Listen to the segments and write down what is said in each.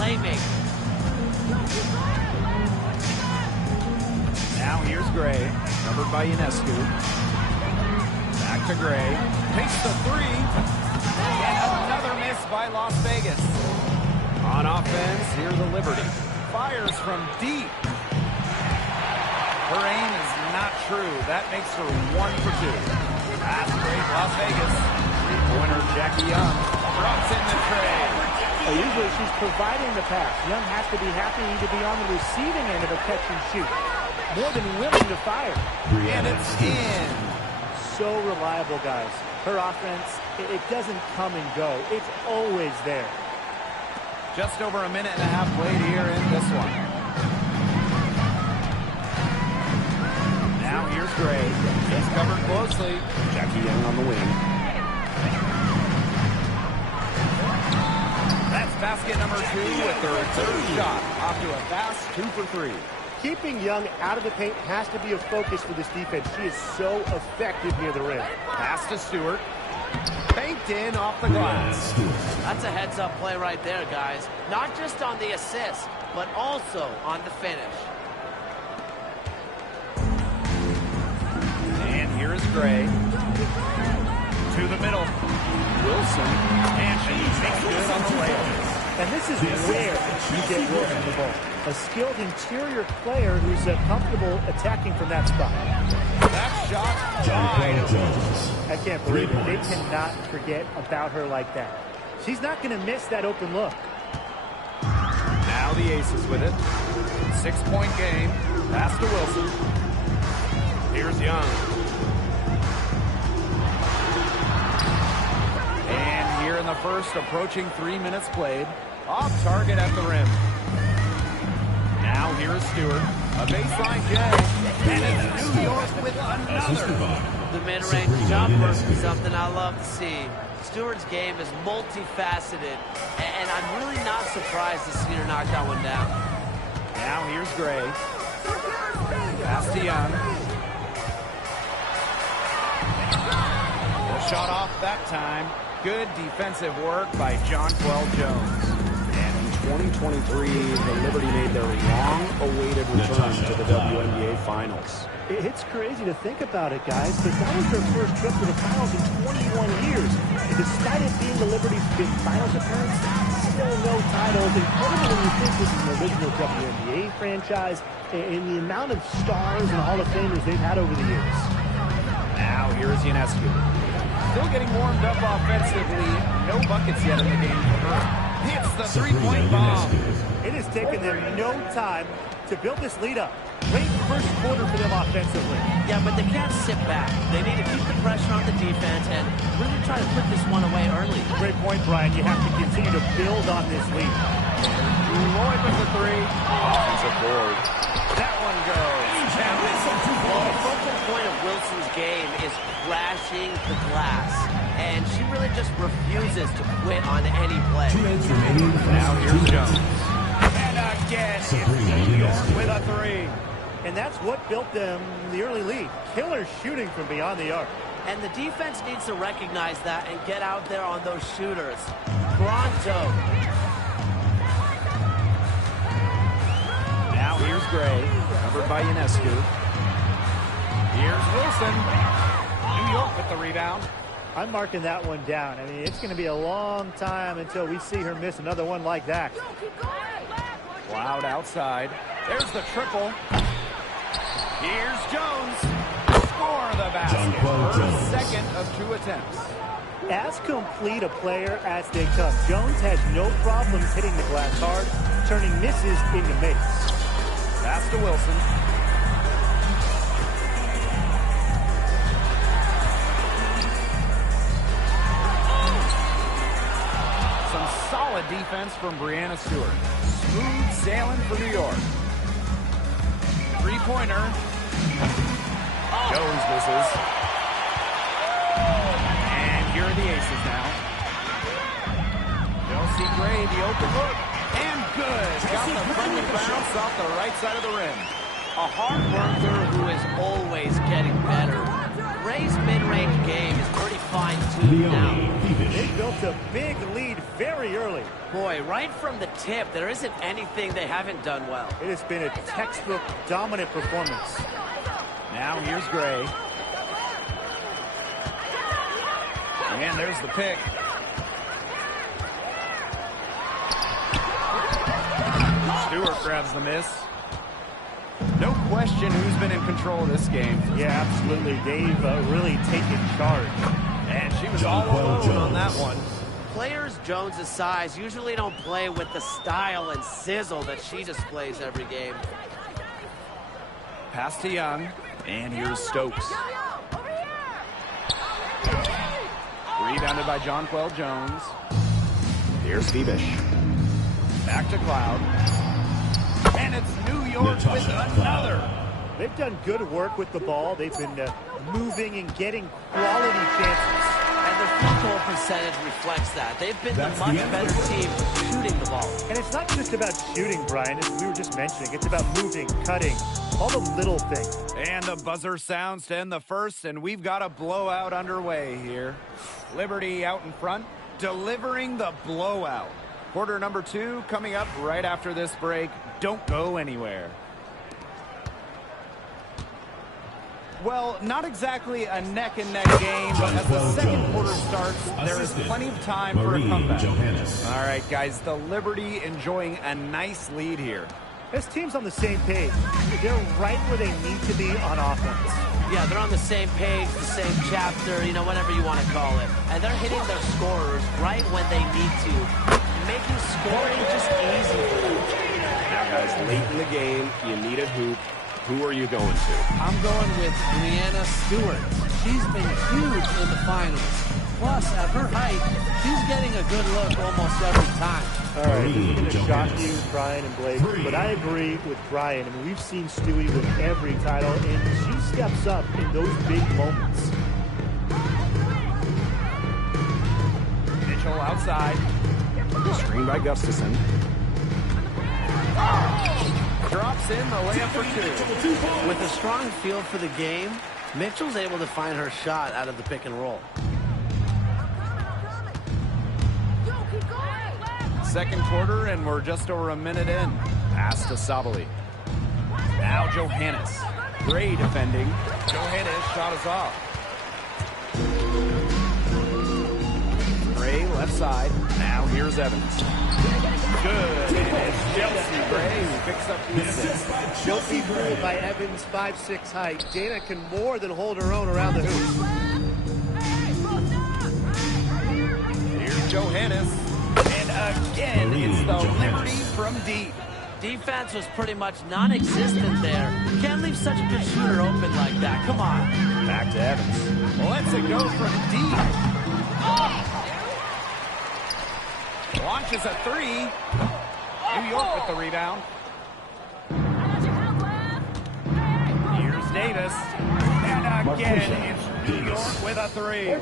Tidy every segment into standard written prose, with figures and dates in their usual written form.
playmaker. Now here's Gray, covered by Ionescu. Back to Gray. Takes the three. And another miss by Las Vegas. On offense, here's the Liberty. Fires from deep. Her aim is not true. That makes her 1 for 2. That's great, Las Vegas. Three-pointer Jackie Young drops in the tray. Well, usually she's providing the pass. Young has to be happy to be on the receiving end of a catch and shoot. More than willing to fire. And it's in. So reliable, guys. Her offense, it doesn't come and go. It's always there. Just over a minute and a half played here in this one. Now here's Gray. He's covered closely. Jackie Young on the wing. That's basket number 2 with her third shot. Off to a fast 2 for 3. Keeping Young out of the paint has to be a focus for this defense. She is so effective near the rim. Pass to Stewart. Banked in off the glass. That's a heads-up play right there, guys. Not just on the assist, but also on the finish. And here's Gray. To the middle. Wilson. And she makes good on the layup. And this is where you get Wilson the ball. A skilled interior player who's comfortable attacking from that spot. That shot wide. I can't believe it. They cannot forget about her like that. She's not going to miss that open look. Now the Aces with it. 6-point game. Pass to Wilson. Here's Young. And here in the first, approaching 3 minutes played. Off target at the rim. Now here's Stewart. A baseline J. And it's New York with another. The mid-range jumper is something I love to see. Stewart's game is multifaceted, and I'm really not surprised to see her knock that one down. Now here's Gray. Pass to Young. The shot off that time. Good defensive work by Jonquel Jones. And in 2023, the Liberty made their long-awaited return to the WNBA Finals. It's crazy to think about it, guys, because that was their first trip to the finals in 21 years. And despite it being the Liberty's fifth finals appearance, still no titles. Incredible when you think this is an original WNBA franchise and the amount of stars and Hall of Famers they've had over the years. Now here's Ionescu. Still getting warmed up offensively. No buckets yet in the game for her. Hits the three-point bomb. It has taken them no time to build this lead up. Great first quarter for them offensively. Yeah, but they can't sit back. They need to keep the pressure on the defense and really try to put this one away early. Great point, Brian. You have to continue to build on this lead. Lloyd with the three. Offensive board. That one goes. Well, the focal point of Wilson's game is crashing the glass. And she really just refuses to quit on any play. Now here's Jones. And again, it's New York with a three. And that's what built them the early lead. Killer shooting from beyond the arc. And the defense needs to recognize that and get out there on those shooters. Pronto. Now here's Gray, covered by Ionescu. Here's Wilson. New York with the rebound. I'm marking that one down. I mean, it's going to be a long time until we see her miss another one like that. Cloud outside. There's the triple. Here's Jones. Score the basket. Her second of 2 attempts. As complete a player as they come, Jones has no problems hitting the glass hard, turning misses into makes. Pass to Wilson. Some solid defense from Breanna Stewart. Smooth sailing for New York. Three-pointer. Jones misses. And here are the Aces now. Chelsea Gray, the open look. And good. Got the friendly bounce off the right side of the rim. A hard worker who is always getting better. Gray's mid-range game is pretty fine-tuned now. They built a big lead very early. Boy, right from the tip, there isn't anything they haven't done well. It has been a textbook dominant performance. Now here's Gray. And there's the pick. Stewart grabs the miss. No question who's been in control of this game. Yeah, absolutely. They've really taken charge. And she was all alone on that one. Players Jones' size usually don't play with the style and sizzle that she displays every game. Pass to Young. And here's Stokes. Rebounded by Jonquel Jones. Here's Bebish. Back to Cloud. And it's New York with another. They've done good work with the ball. They've been moving and getting quality chances. And their field goal percentage reflects that. They've been the much better team shooting the ball. And it's not just about shooting, Brian, as we were just mentioning. It's about moving, cutting, all the little things. And the buzzer sounds to end the first, and we've got a blowout underway here. Liberty out in front, delivering the blowout. Quarter number 2 coming up right after this break. Don't go anywhere. Well, not exactly a neck-and-neck game, but as the second quarter starts, there is plenty of time for a comeback. All right, guys, the Liberty enjoying a nice lead here. This team's on the same page. They're right where they need to be on offense. Yeah, they're on the same page, the same chapter, you know, whatever you want to call it. And they're hitting their scorers right when they need to, making scoring just easy for them. Now, guys, late in the game, you need a hoop. Who are you going to? I'm going with Brianna Stewart. She's been huge in the finals. Plus, at her height, she's getting a good look almost every time. All right, this is going to shock you, Brian and Blake, but I agree with Brian. I mean, we've seen Stewie win every title, and she steps up in those big moments. Mitchell outside. Screen by Gustafson. Drops in the layup for 2. With a strong feel for the game, Mitchell's able to find her shot out of the pick and roll. Second quarter, and we're just over a minute in. Pass to Sabali. Now Johannes. Gray defending. Johannes shot is off. Gray left side. Now here's Evans. Good. And it's Chelsea Gray who picks up the assist. She'll be fooled by Evans' 5'6" height. Dana can more than hold her own around the hoop. Here's Johannes. And again, it's the Liberty from deep. Defense was pretty much non-existent there. You can't leave such a good shooter open like that. Come on. Back to Evans. Lets it go from deep. Launches a 3. New York with the rebound. Here's Davis. And again, it's New York with a 3.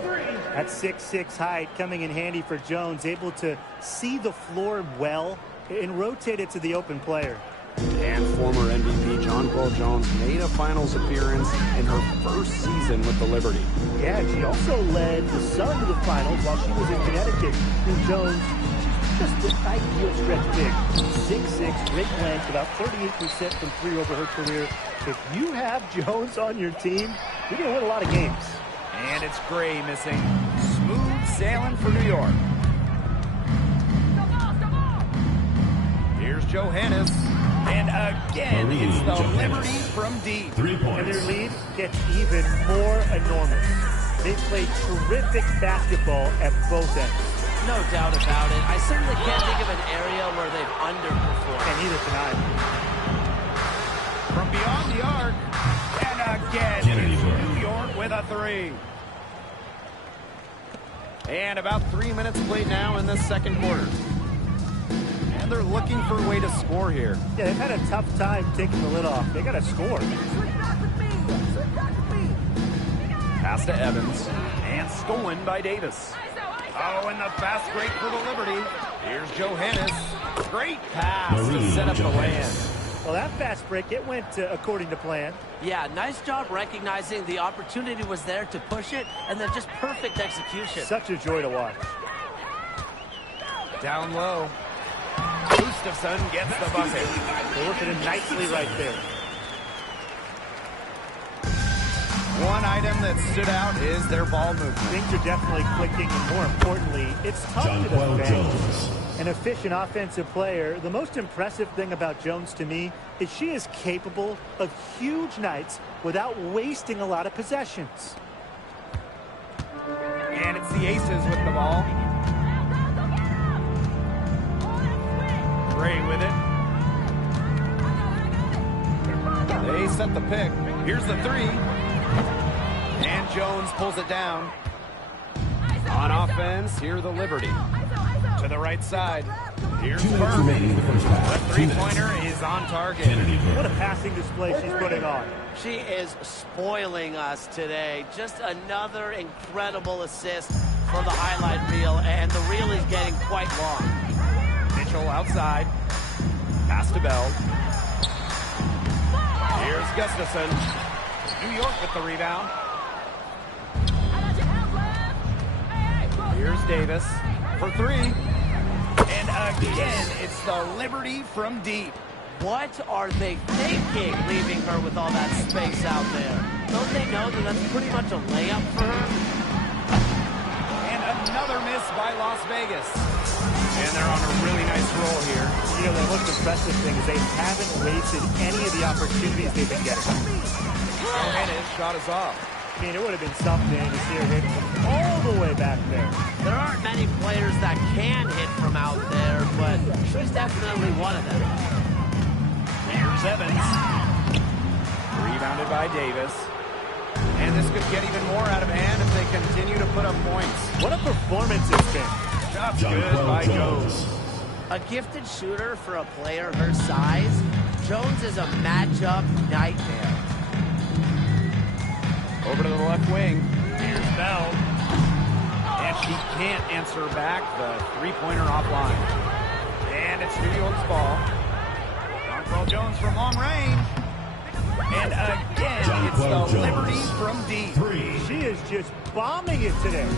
That 6'6" height coming in handy for Jones, able to see the floor well and rotate it to the open player. And former MVP Jonquel Jones made a finals appearance in her first season with the Liberty. Yeah, she also led the Sun to the finals while she was in Connecticut. And Jones, she's just an ideal stretch big. 6'6", great length, about 38% from 3 over her career. If you have Jones on your team, you're going to win a lot of games. And it's Gray missing. Smooth sailing for New York. Here's Johannes. And again, it's the Liberty from deep. 3 points. And their lead gets even more enormous. They play terrific basketball at both ends. No doubt about it. I certainly can't think of an area where they've underperformed. And neither can I. From beyond the arc. And again, it's New York with a 3. And about 3 minutes played now in this second quarter. And they're looking for a way to score here. Yeah, they've had a tough time taking the lid off. They got to score. Pass to Evans. And stolen by Davis. Oh, and the fast break for the Liberty. Here's Johannes. Great pass to set up the land. Well, that fast break, it went according to plan. Yeah, nice job recognizing the opportunity was there to push it, and then just perfect execution. Such a joy to watch. Down low. Gustafson gets the bucket. They're working it nicely right there. One item that stood out is their ball movement. Things are definitely clicking, and more importantly, it's tough to defend. An efficient offensive player. The most impressive thing about Jones to me is she is capable of huge nights without wasting a lot of possessions. And it's the Aces with the ball. Gray with it. They set the pick. Here's the three. And Jones pulls it down. On offense, here the Liberty. To the right side. Here's Burke. The three-pointer is on target. What a passing display she's putting on. She is spoiling us today. Just another incredible assist from the highlight reel, and the reel is getting quite long. Mitchell outside. Pass to Bell. Here's Gustafson. New York with the rebound. Here's Davis for three. And again, it's the Liberty from deep. What are they thinking, leaving her with all that space out there? Don't they know that that's pretty much a layup for her? And another miss by Las Vegas. And they're on a really nice roll here. You know, the most impressive thing is they haven't wasted any of the opportunities they've been getting. And his shot is off. I mean, it would have been something to see her hit from all the way back there. There aren't many players that can hit from out there, but she's definitely one of them. Here's Evans. Rebounded by Davis. And this could get even more out of hand if they continue to put up points. What a performance it's been. Shot's good by Jones. A gifted shooter for a player her size, Jones is a matchup nightmare. Over to the left wing. Here's Bell. And she can't answer back the three-pointer offline. And it's New York's ball. Jonquel Jones from long range. And again, it's the Liberty from deep. She is just bombing it today.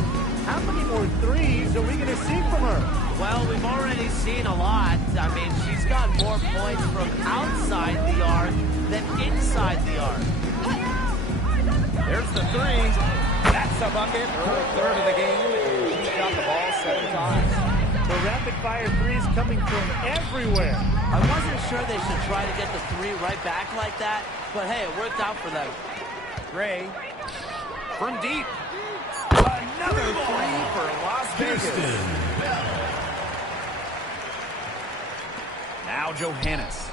How many more threes are we going to see from her? Well, we've already seen a lot. I mean, she's got more points from outside the arc than inside the arc. There's the three. That's a bucket. Her third of the game. She's got the ball 7 times. The rapid-fire threes coming from everywhere. I wasn't sure they should try to get the three right back like that, but hey, it worked out for them. Gray from deep. Another three for Las Vegas. Now Johannes.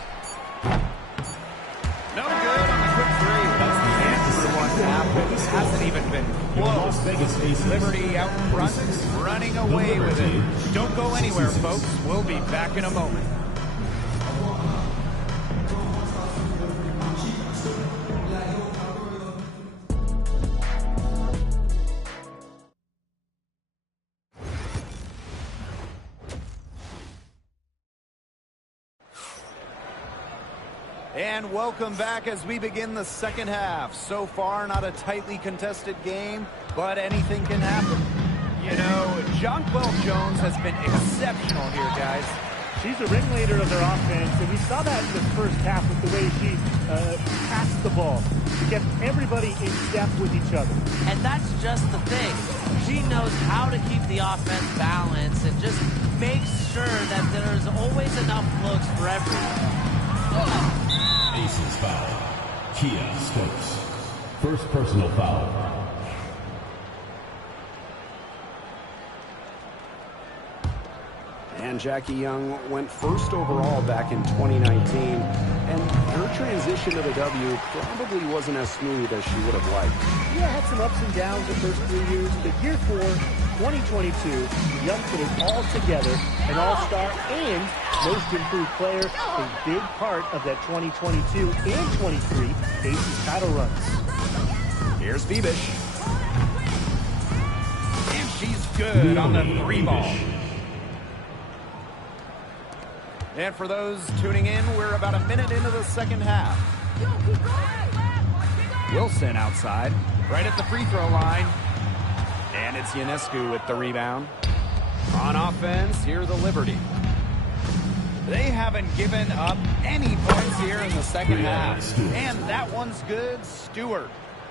No good on the quick three. That's the answer to one half. It hasn't even been close. Liberty out in front, running away with it. Don't go anywhere, folks. We'll be back in a moment. And welcome back as we begin the second half. So far, not a tightly contested game, but anything can happen. You know, Jonquel Jones has been exceptional here, guys. She's the ringleader of their offense, and we saw that in the first half with the way she passed the ball. She kept everybody in step with each other. And that's just the thing. She knows how to keep the offense balanced and just makes sure that there's always enough looks for everyone. Aces foul. Kia Stokes. First personal foul. And Jackie Young went first overall back in 2019, and her transition to the W probably wasn't as smooth as she would have liked. Yeah, had some ups and downs the first 3 years, but year 4, 2022, Young put it all together, an all-star and most improved player, a big part of that 2022 and 23 Aces title runs. Here's Bebish. And she's good on the three ball. And for those tuning in, we're about a minute into the second half. Wilson outside, right at the free throw line. And it's Ionescu with the rebound. On offense, here the Liberty. They haven't given up any points here in the second half. And that one's good, Stewart.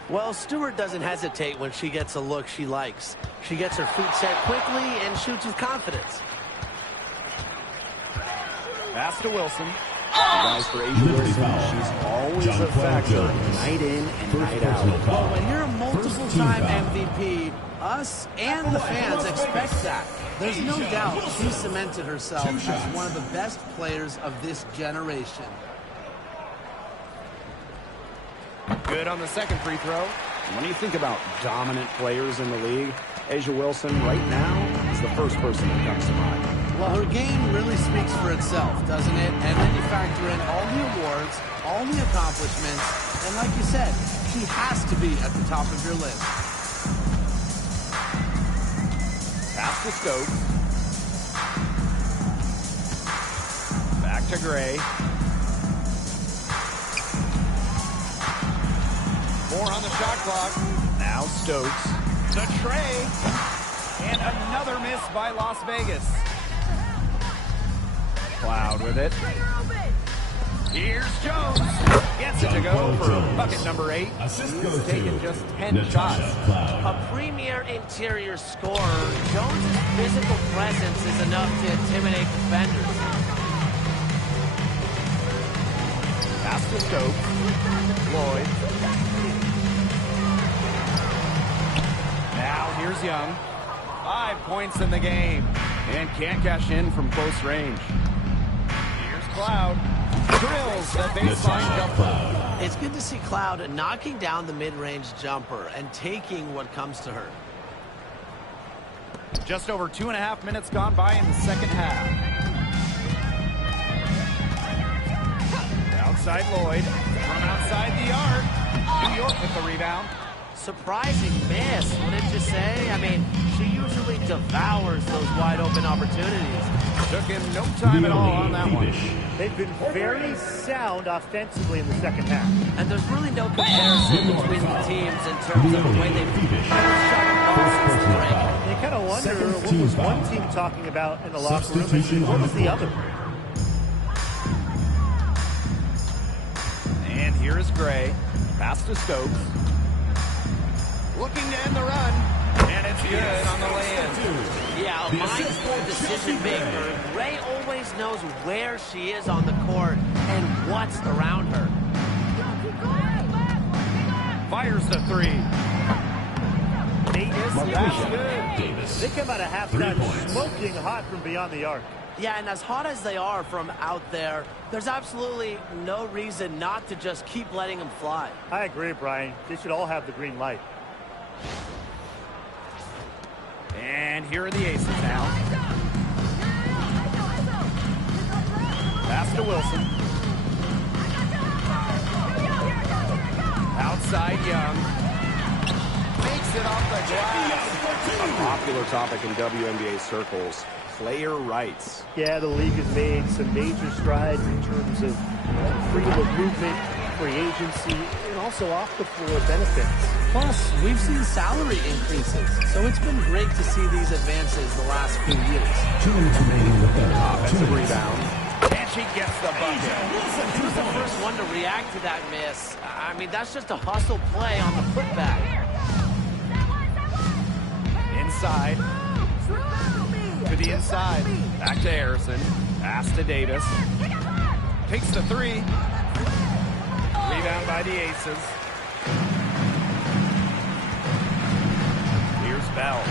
Well, Stewart doesn't hesitate when she gets a look she likes. She gets her feet set quickly and shoots with confidence. Pass to Wilson. Guys, for Asia Wilson, she's always a factor, night in and night out. Well, when you're a multiple-time MVP, us and the fans expect that. There's no doubt she cemented herself as one of the best players of this generation. Good on the second free throw. When you think about dominant players in the league, Asia Wilson right now is the first person that comes to mind. Well, her game really speaks for itself, doesn't it? And then you factor in all the awards, all the accomplishments, and like you said, she has to be at the top of your list. Pass to Stokes. Back to Gray. 4 on the shot clock. Now Stokes. The tray. And another miss by Las Vegas. Cloud with it. Here's Jones. Gets it to go for bucket number 8. He's taken just 10 shots. A premier interior scorer, Jones' physical presence is enough to intimidate defenders. Pass to Stokes. Lloyd. Now here's Young. 5 points in the game. And can't cash in from close range. Here's Cloud. Drills the baseline jumper. It's good to see Cloud knocking down the mid-range jumper and taking what comes to her. Just over 2.5 minutes gone by in the second half. Outside Lloyd. From outside the arc. New York with the rebound. Surprising miss, wouldn't you say? I mean, she usually devours those wide open opportunities. Took him no time at all on that one. They've been very sound offensively in the second half. And there's really no comparison between the teams in terms of the way they've shot the ball since the break. You kind of wonder, what was one team talking about in the locker room and what was the other? And here is Gray. Pass to Stokes. Looking to end the run. And it's good on the lay-in. Yeah, a mindful decision maker. Ray always knows where she is on the court and what's around her. Fires the 3. That's good. They come out of halftime smoking hot from beyond the arc. Yeah, and as hot as they are from out there, there's absolutely no reason not to just keep letting them fly. I agree, Brian. They should all have the green light. And here are the Aces now. Pass to Wilson. Outside Young. Makes it off the glass. A popular topic in WNBA circles, player rights. Yeah, the league has made some major strides in terms of freedom of movement, free agency, and also off-the-floor benefits. Plus, we've seen salary increases, so it's been great to see these advances the last few years. 2 minutes remaining with that. Offensive rebound. And she gets the bucket. Who's the first one to react to that miss? I mean, that's just a hustle play on the putback. Inside. To the inside. Back to Harrison. Pass to Davis. Takes the 3. Rebound by the Aces. Here's Bell.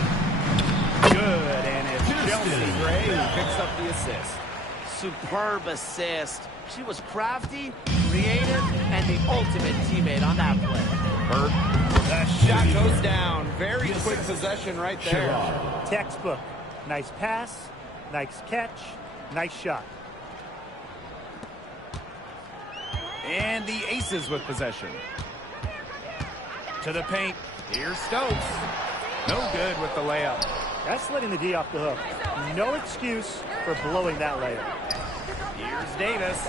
Good, and it's Chelsea Gray who picks up the assist. Superb assist. She was crafty, creative, and the ultimate teammate on that play. Burt. The shot goes down. Very quick possession right there. Textbook. Nice pass, nice catch, nice shot. And the Aces with possession. To the paint. Here's Stokes. No good with the layup. That's letting the D off the hook. No excuse for blowing that layup. Here's Davis.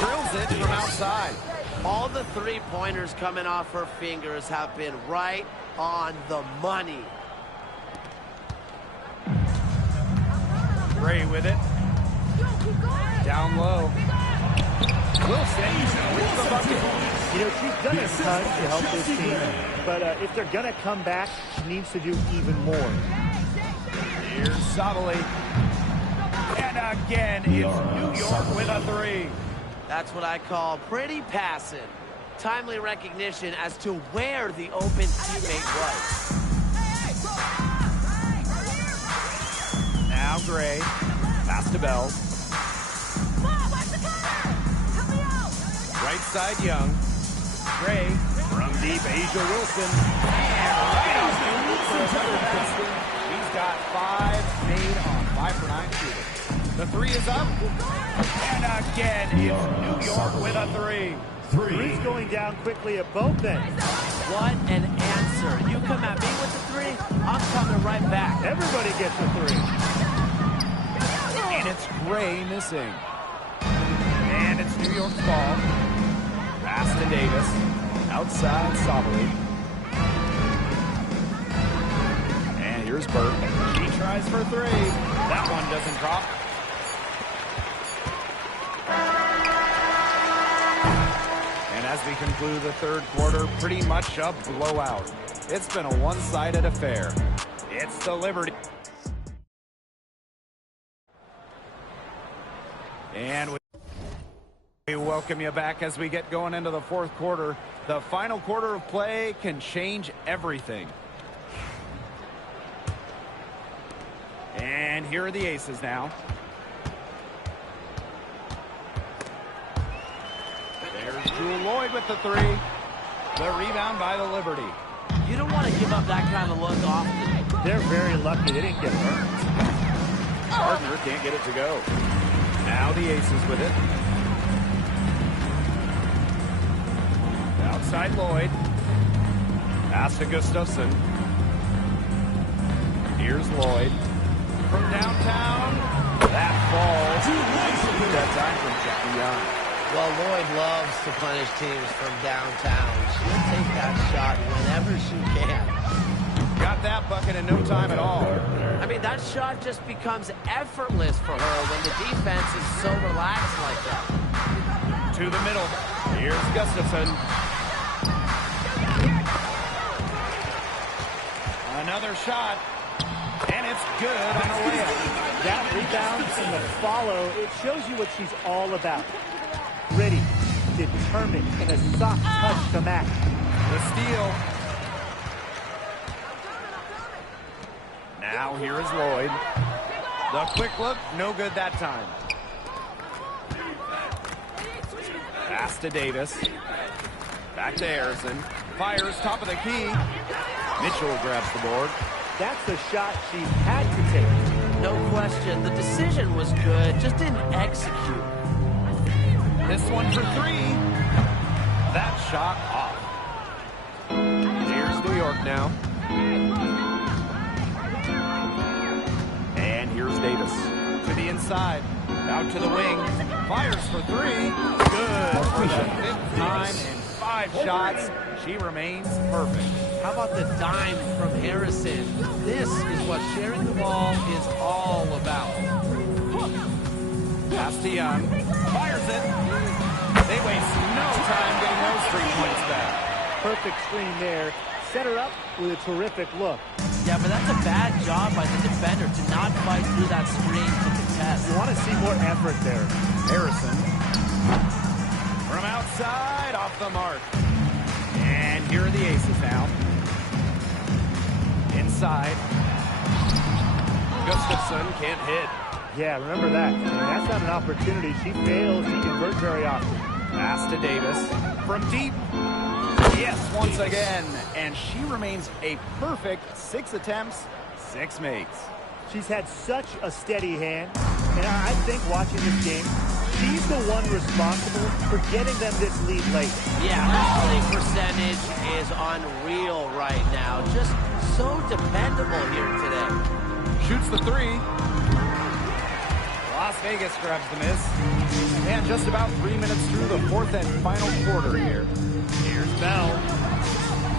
Drills it from outside. All the three-pointers coming off her fingers have been right on the money. Gray with it. Down low. Wilson with the bucket. You know, she's done a ton to help this team, but if they're going to come back, she needs to do even more. Here's Savali. And again, it's New York with a three. That's what I call pretty passing. Timely recognition as to where the open teammate was. Now Gray. Pass to Bell. Right side, Young. Gray from deep, Asia Wilson. And right off the loop for another basket. He's got 5 made on 5 for 9 shooting. The three is up. And again, it's New York with a three. Three's going down quickly at both ends. What an answer. You come at me with the three, I'm coming right back. Everybody gets a three. And it's Gray missing. And it's New York's ball. Pass to Davis. Outside, Savali. And here's Burke. She tries for three. That one doesn't drop. And as we conclude the third quarter, pretty much a blowout. It's been a one-sided affair. It's the Liberty. And we welcome you back as we get going into the fourth quarter. The final quarter of play can change everything. And here are the aces now. There's Jewel Lloyd with the three. The rebound by the Liberty. You don't want to give up that kind of look often. They're very lucky they didn't get hurt. Gardner can't get it to go. Now the aces with it. Outside Lloyd. Pass to Gustafson. Here's Lloyd. From downtown. That falls. That time from Jackie Young. Well, Lloyd loves to punish teams from downtown. She'll take that shot whenever she can. Got that bucket in no time at all. I mean, that shot just becomes effortless for her when the defense is so relaxed like that. To the middle. Here's Gustafson. Another shot. And it's good on the layup. That rebound and the follow, it shows you what she's all about. Gritty, determined, and a soft touch to match. The steal. Now here is Lloyd. The quick look, no good that time. Pass to Davis. Back to Harrison. Fires top of the key. Mitchell grabs the board. That's a shot she had to take. No question, the decision was good, just didn't execute. This one for three. That shot off. Here's New York now. And here's Davis. To the inside. Out to the wing. Fires for three. Good for the 5th time in 5 shots. She remains perfect. How about the dime from Harrison? This is what sharing the ball is all about. Pass to Young. Fires it. They waste no time getting those 3 points back. Perfect screen there. Set her up with a terrific look. Yeah, but that's a bad job by the defender to not fight through that screen to contest. You want to see more effort there. Harrison. From outside, off the mark. And here are the aces now. Inside. Gustafson can't hit. Yeah, remember that. I mean, that's not an opportunity. She fails to convert very often. Pass to Davis. From deep. Yes, once again. And she remains a perfect 6 attempts, 6 makes. She's had such a steady hand. And I think watching this game, she's the one responsible for getting them this lead late. Yeah, her shooting percentage is unreal right now. Just so dependable here today. Shoots the three. Las Vegas grabs the miss. And just about 3 minutes through the fourth and final quarter here. Here's Bell.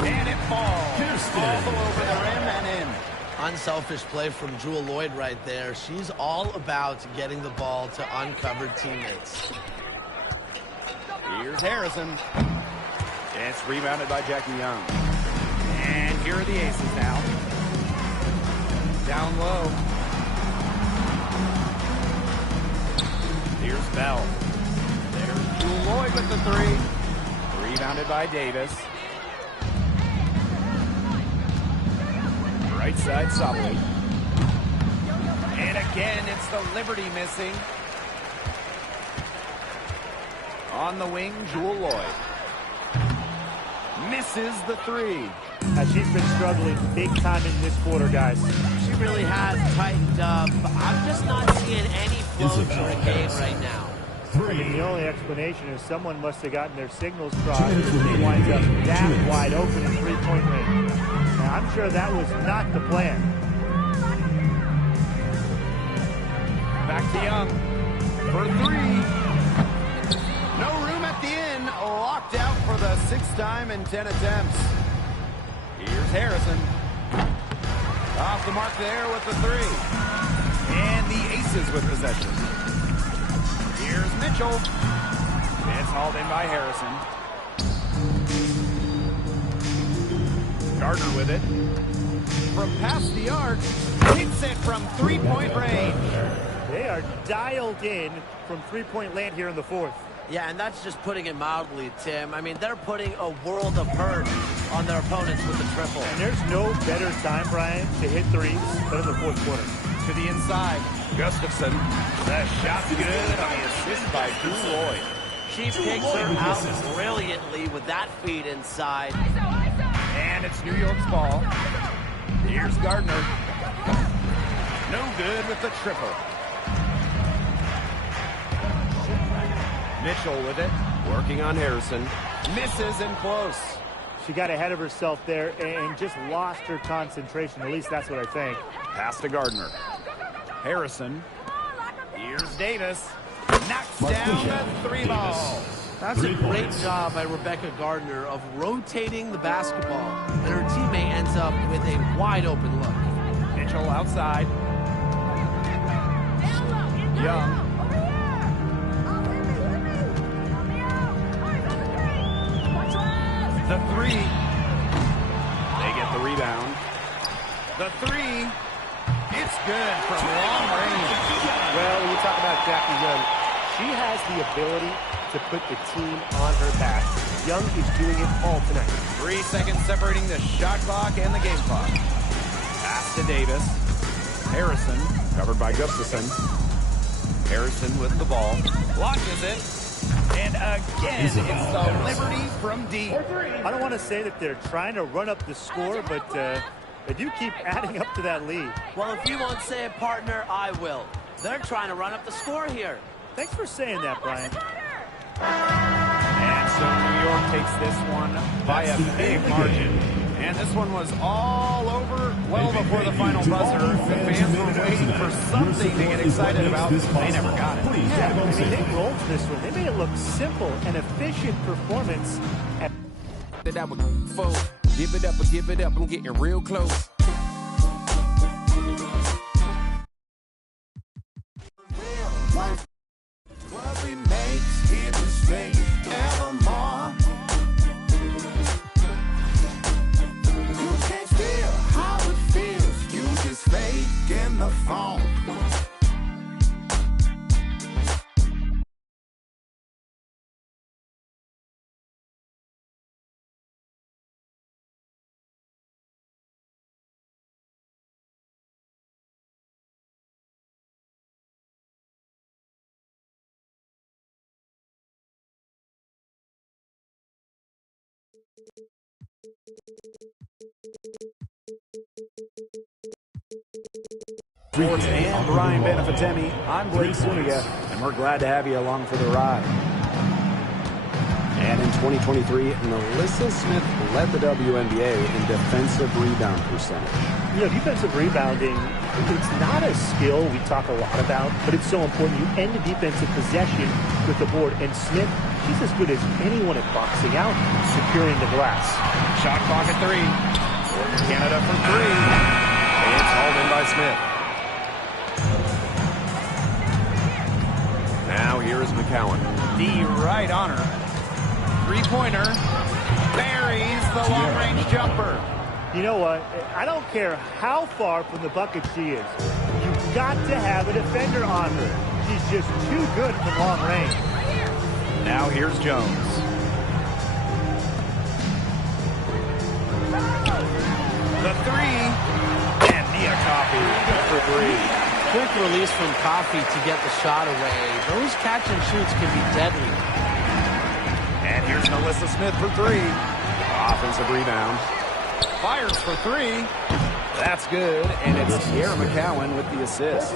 And it falls all over the rim and in. Unselfish play from Jewel Lloyd right there. She's all about getting the ball to uncovered teammates. Here's Harrison. It's rebounded by Jackie Young. And here are the aces now. Down low. Here's Bell. There's Jewel Lloyd with the three. Rebounded by Davis. Right side, Sobley. And again, it's the Liberty missing. On the wing, Jewel Lloyd. Misses the three. She's been struggling big time in this quarter, guys. She really has tightened up. I'm just not seeing any flow to her game right now. I mean, the only explanation is someone must have gotten their signals crossed and she winds up that wide open in three-point range. Now, I'm sure that was not the plan. Back to Young for three. No room at the end. Locked out for the sixth time in 10 attempts. Here's Harrison. Off the mark there with the three. And the aces with possession. Here's Mitchell. It's hauled in by Harrison. Gardner with it. From past the arc, hits it from three-point range. They are dialed in from three-point land here in the fourth. Yeah, and that's just putting it mildly, Tim. I mean, they're putting a world of hurt on their opponents with the triple. And there's no better time, Brian, to hit threes than in the fourth quarter. To the inside, Gustafson. That shot's good on the assist by Jewel Lloyd. She picks her out brilliantly with that feed inside. And it's New York's ball. Here's Gardner. No good with the triple. Mitchell with it. Working on Harrison. Misses and close. She got ahead of herself there and just lost her concentration. At least that's what I think. Pass to Gardner. Harrison. Here's Davis. Knocks down the three ball. That's a great job by Rebecca Gardner of rotating the basketball. And her teammate ends up with a wide open look. Mitchell outside. Young. The three. They get the rebound. The three. It's good from long range. Well, when you talk about Jackie Young, she has the ability to put the team on her back. Young is doing it all tonight. 3 seconds separating the shot clock and the game clock. Pass to Davis. Harrison, covered by Gustafson. Harrison with the ball. Launches it. And again, it's the Liberty from deep. I don't want to say that they're trying to run up the score, but they do keep adding up to that lead. Well, if you won't say it, partner, I will. They're trying to run up the score here. Thanks for saying that, Brian. And so New York takes this one by a big margin. And this one was all over well before the final buzzer. The fans were waiting for something to get excited about. They never got it. Yeah, I mean, they rolled this one. They made it look simple and efficient performance. That I would fold. Give it up or give it up. I'm getting real close. What we make here to stay evermore. You can't feel how it feels. You just fake in the phone. Sports and Brian Benefitemi. I'm Blake Zuniga, and we're glad to have you along for the ride. And in 2023, Melissa Smith led the WNBA in defensive rebound percentage. You know, defensive rebounding, it's not a skill we talk a lot about, but it's so important. You end the defensive possession with the board. And Smith, she's as good as anyone at boxing out, securing the glass. Shot clock at 3. Canada for 3. It's hauled in by Smith. Now here's McCowan. D right on her. Three-pointer. Buries the long-range jumper. You know what? I don't care how far from the bucket she is. You've got to have a defender on her. She's just too good from long range. Now here's Jones. The 3. And Nia Coffey for 3. Quick release from Coffey to get the shot away. Those catch and shoots can be deadly. And here's Melissa Smith for 3. Offensive rebound. Fires for 3. That's good. And it's Sierra McCowan with the assist.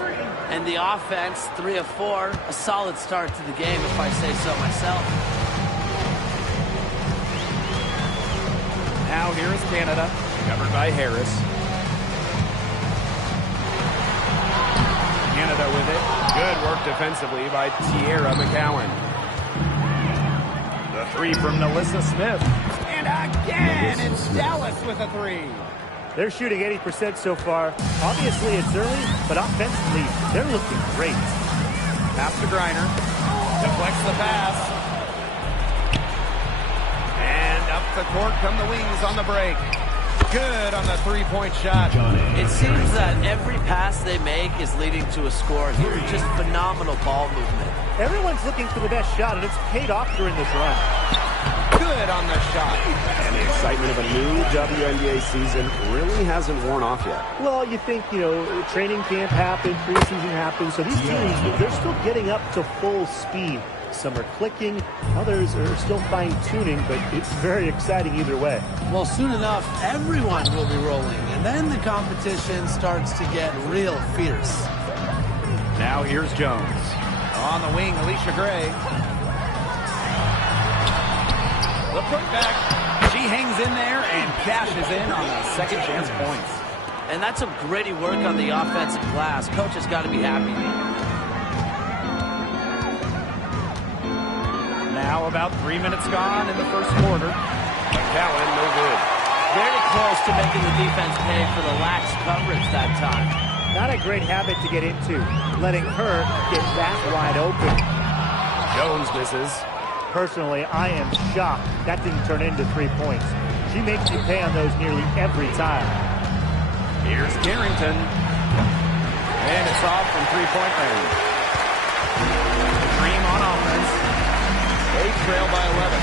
And the offense, 3 of 4. A solid start to the game, if I say so myself. Now here is Canada, covered by Harris. Canada with it. Good work defensively by Sierra McCowan. The 3 from Melissa Smith. And again, it's Dallas with a 3. They're shooting 80% so far. Obviously, it's early, but offensively, they're looking great. Pass to Griner. Deflects the pass. And up the court come the Wings on the break. Good on the three-point shot. It seems that every pass they make is leading to a score here. Just phenomenal ball movement. Everyone's looking for the best shot, and it's paid off during this run. Good on the shot. And the excitement of a new WNBA season really hasn't worn off yet. Well, you think, you know, training camp happened, preseason happened, so these teams, they're still getting up to full speed. Some are clicking, others are still fine-tuning, but it's very exciting either way. Well, soon enough, everyone will be rolling, and then the competition starts to get real fierce. Now here's Jones. On the wing, Alicia Gray. The putback. She hangs in there and cashes in on the second chance points. And that's some gritty work on the offensive glass. Coach has got to be happy. Now about 3 minutes gone in the first quarter. McCowan, no good. Very close to making the defense pay for the lax coverage that time. Not a great habit to get into, letting her get that wide open. Jones misses. Personally, I am shocked that didn't turn into 3 points. She makes you pay on those nearly every time. Here's Carrington. And it's off from three-point range. Dream on offense. They trail by 11.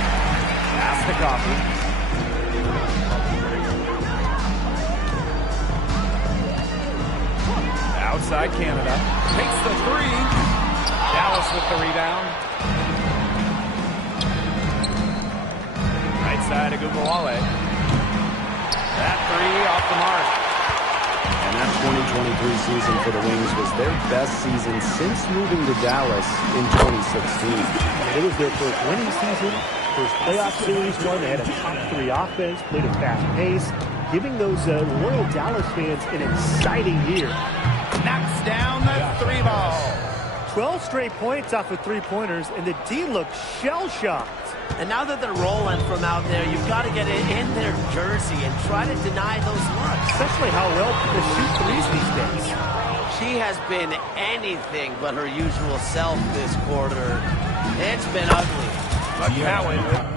Pass to Coffey. Outside Canada. Takes the 3. Dallas with the rebound. Right side of Guguale. That 3 off the mark. And that 2023 season for the Wings was their best season since moving to Dallas in 2016. It was their first winning season, first playoff series one. They had a top 3 offense, played a fast pace, giving those loyal Dallas fans an exciting year. Knocks down the 3 ball. 12 straight points off of 3-pointers, and the D looks shell-shocked. And now that they're rolling from out there, you've got to get it in their jersey and try to deny those looks. Especially how well people shoot threes these days. She has been anything but her usual self this quarter. It's been ugly. McCowan with